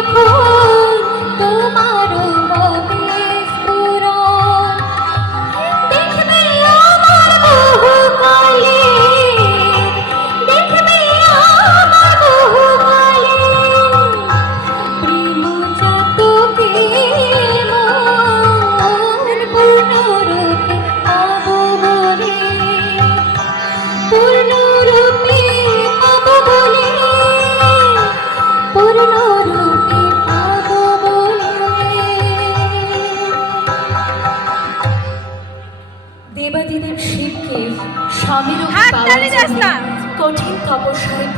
Oh, শিবকে স্বামীর কঠিন তপস্যায়